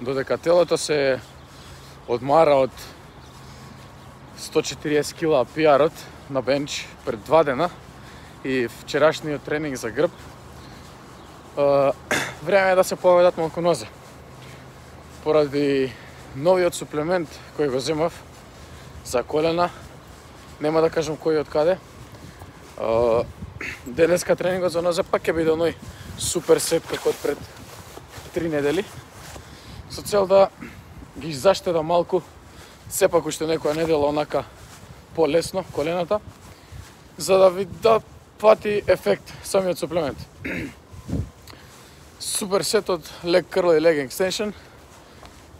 Додека телото се одмара од 140 кила PR-от на бенч пред 2 дена и вчерашниот тренинг за грб, време е да се поведат малку нозе. Поради новиот суплемент кој го земав за колена, нема да кажам кој од каде. Денеска тренингот за нозе пак ќе биде оној супер сет како пред 3 недели, со цел да ги заштеда малку, сепак уште некоја недела онака полесно колената, за да ви да пати ефект самиот суплемент. Супер сет од leg curl и leg extension,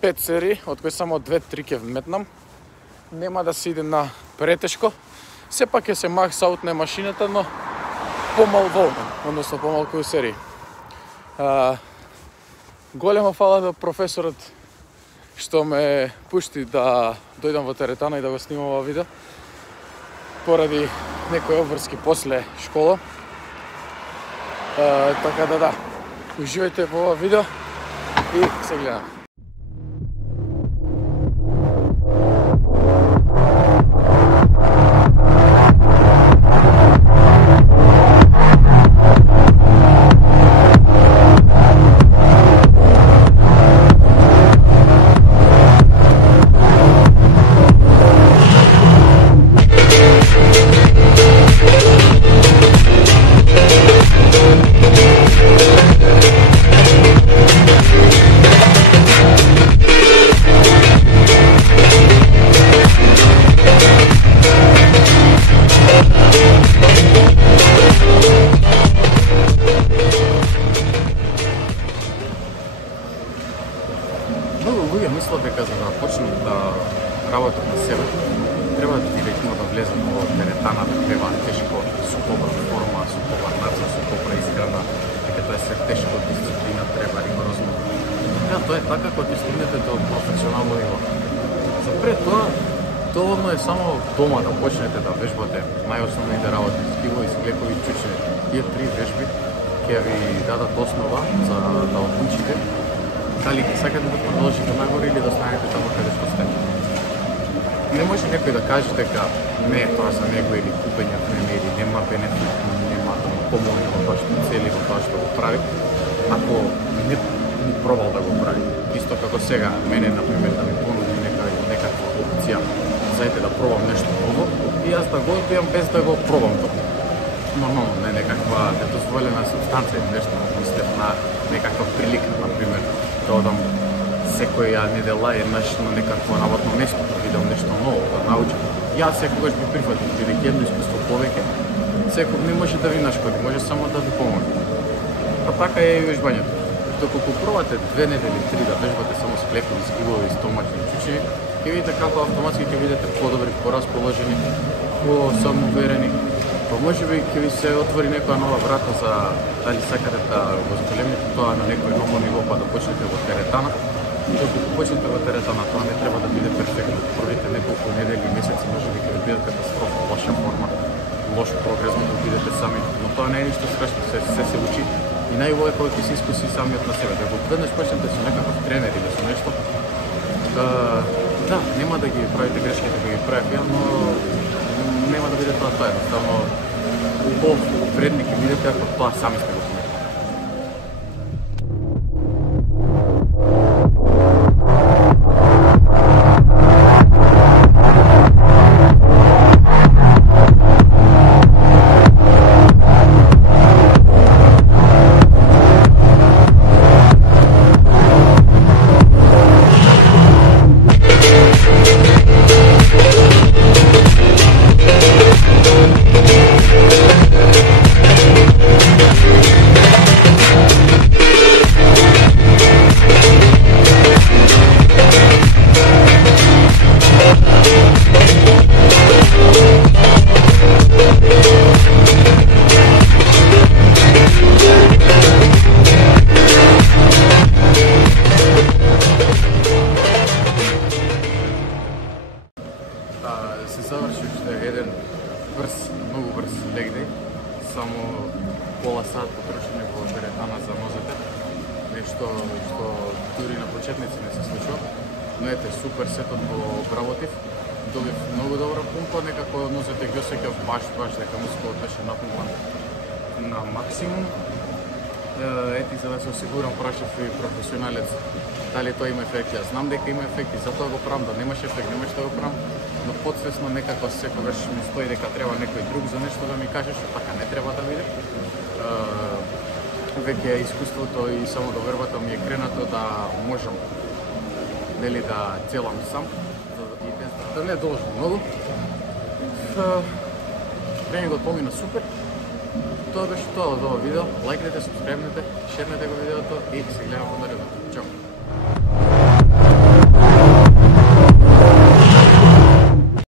5 серии, од кои само 2-3 ќе вметнам. Нема да се иде на претешко, сепак ќе се макс аут на машината, но помал волмен, односно помалку серии. Голема фала до професорот што ме пушти да дојдам во теретана и да го снимам ова видео, поради некои обврски после школа. Така да, уживајте во ова видео и се гледаме. Мислам дека за да почнат да работат на себе, треба директно да влезат во теретана, да требаат тешко, со добра форма, со добар начин, со добра исхрана, дека тоа е се тешко, дисциплина треба ригорозно. Тоа е така кога ќе стигнете до професионално ниво. За пред тоа, доволно е само дома да почнете да вежбате најосновните работи, скилови, склепови, чучења. Тие 3 вежби ќе ви дадат основа за да одлучите дали сакате да продолжите нагоре или да останете таму каде што сте. Не може некој да каже дека не е тоа за него или купењето или нема бенефит, нема да му помогне во тоа што цели, во тоа што го прави, ако не пробал да го прави. Исто како сега, мене, например, да ми понуди некаква опција, зајте да пробам нешто ново, и јас да го одбијам без да го пробам тоа. Нормално, не некаква недозволена субстанција или нешто, мислев на некаква прилика, например, да одам секоја недела еднаш на некакво работно место, да видам нешто ново, да научам. Јас секогаш би прифатил, бидејќи едно искуство повеќе, секој не може да ви нашкоди, може само да ви помогне. Па така е и вежбањето. Доколку пробате 2 недели, 3 да вежбате само склепови, скилови, стомачни, чучења, ќе видите како автоматски ќе видите подобри, порасположени, самоуверени. Па можеби ќе ви се отвори некоја нова врата за дали сакате да го зголемите тоа на некој ново ниво, па да почнете во теретана. Доколку почнете во теретана, тоа не треба да биде перфектно. Првите неколку недели, месеци можеби ќе бидат катастрофа, лоша форма, лош прогрес да видите сами, но тоа не е ништо страшно, се учи. И најубаво е кога ќе се искуси самиот на себе. Доколку веднаш почнете со некаков тренер или со нешто, да, нема да ги правите грешките кои ги правев ја, но нема да биде тоа едноставно убав вредник и видите ако тоа сами сте го сметали. што дури на почетници не се случува. Но ете, супер сетот го обработив. Добив многу добра пумпа, некако носете ги осеќав баш дека мускулот беше напумпан на максимум. Ети, за да се осигурам, прашав и професионалец дали тоа има ефект. Јас знам дека има ефект и затоа го правам. Да немаш ефект, немаш да го правам, но подсвесно некако секогаш ми стои дека треба некој друг за нешто да ми каже што така не треба да биде. Веќе искуството и само довербата ми е кренато да можам да целам сам, да не должам многу. Тренингот помина супер. Тоа беше тоа од ова видео. Лајкнете, субскрајбнете, шернете го видеото и се гледаме во наредното.